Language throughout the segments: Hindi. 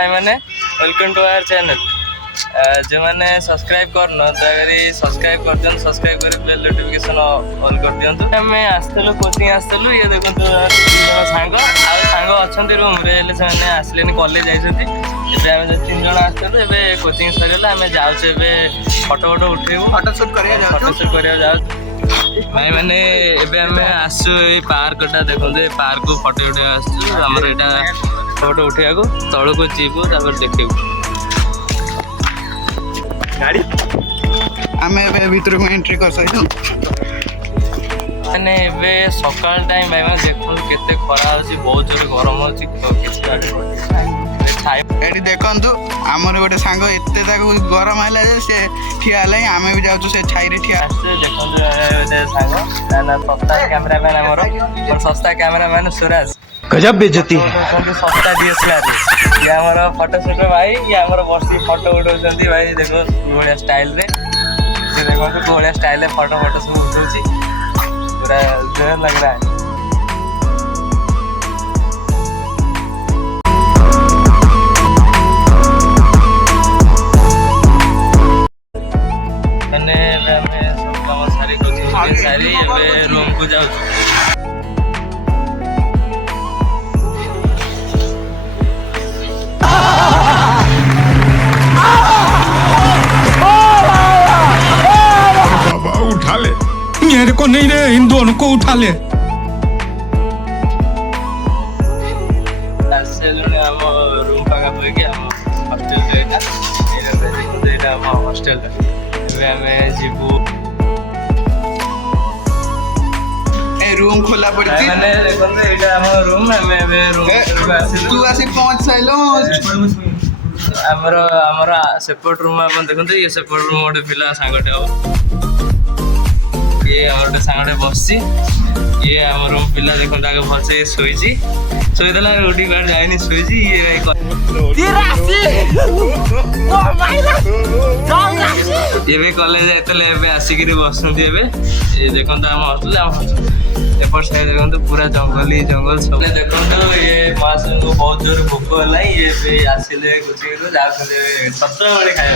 भाई मैंने वेलकम टू आवर चैनल। जो मैंने सब्सक्राइब करन दयाकरी सब्सक्राइब कर दियन, सब्सक्राइब कर बेल नोटिफिकेशन ऑन कर दियंतु। हमें आस्तलु कोचिंग आस्तलु ये देखंतु सांग अच्छा रूम रे से आसले कॉलेज जाइछंती। एबे हम 3 जण आस्तलु एबे कोचिंग सरेला हमें जाउछ एबे फोटो उठेबु, फोटो शूट करिया जाउछ भाई मैंने एबे हमें आसु ए पार्कटा देखंतु, पार्क को फोटो उठे आसु हमर एटा फोटो उठेया को तळ को जीबु तापर देखिबु गाड़ी आमे एबे भीतर को एंट्री कर सइलु। माने एबे सकाल टाइम भाई मैं देखु केते खरा होची, बहुत जोर गरम होची किछ गाड़ी एटी देखंतु हमर गोटे सांग एते ताको गरम आइला जे से ठिया लाई आमे भी जाउछु से छाई रे ठिया से देखंतु ए सांग ना सस्ता कैमरामैन हमर और सस्ता कैमरामैन सुराज गजब बेइज्जती है। सस्ता डीएसएलआर ये हमारा फोटो शूट भाई, ये हमारा बसी फोटो उठाउछंती भाई। देखो बढ़िया स्टाइल रे से देखो तो बढ़िया स्टाइल है फोटो सब उठाउछि, पूरा जोर लग रहा है। सारी एबे रूम को जाऊ बाबा उठा ले, मेरे को नहीं रे, इन दोनों को उठा ले। रूम पाखा पड़े हम हॉस्टेल जीवु रूम खोला पड़ी मैंने देखो एटा हमर रूम हमें रूम तू आसी पहुंच साइलो हमर सेपरेट रूम अपन देखो ये सेपरेट रूम गोटे पिला सांगटे हो, ये हमर गोटे सांगटे बससी, ये हमर रूम पिला देखो आगे भलसे सोईची सोई देला उठी काट जायनी सोईची। ये ये भी कॉलेज आइतले एबे आसिकिरी बसुंती एबे ये देखंत हम हॉस्टेल एपर साइड देखंत पूरा जंगल सब देखंत। ये मास को बहुत जोर भूख होला, ये भी आसिले कोचिंग रो जाखले सत्तर बड़े खाए।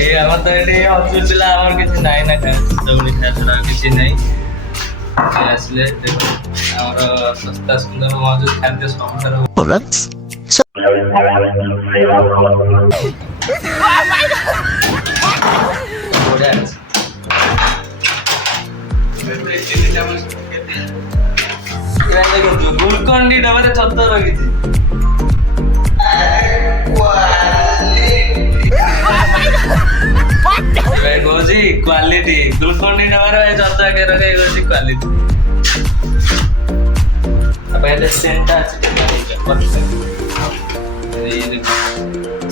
ये हमर तो एटी हॉस्टेल पिला हमर किछ नाही ना खाए सबनी खाए छड़ा किछ नाही। ये आसिले देखो हमर सस्ता सुंदर मौजूद खाद्य सब गुलकंडी डबरे 76 रखी क्वालिटी गुलकंडी डबरे 76 के रखे क्वालिटी पहले सेंटा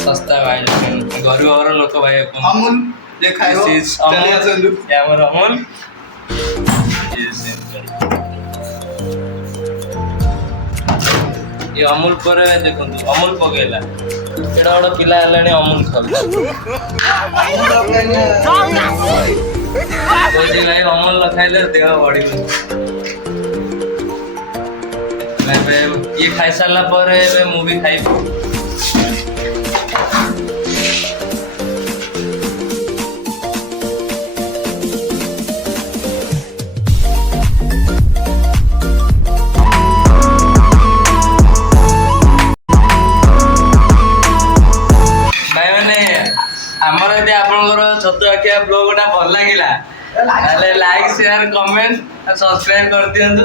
सस्ता भाई गरीब और लोक भाई अमूल देखायो चले आसंदु हमर अमूल ये अमूल पर देखो अमूल पकेला एड़ा बड़ा पिला हलानी अमूल खाला भाई अमूल न खाइले देह बड़ी ये खाई सारा पर मुझे खाइबू आमर यदि आपनकर छतुआखिया ब्लॉगटा भल लागिला ताले लाइक शेयर कमेंट सब्सक्राइब कर दियंतु।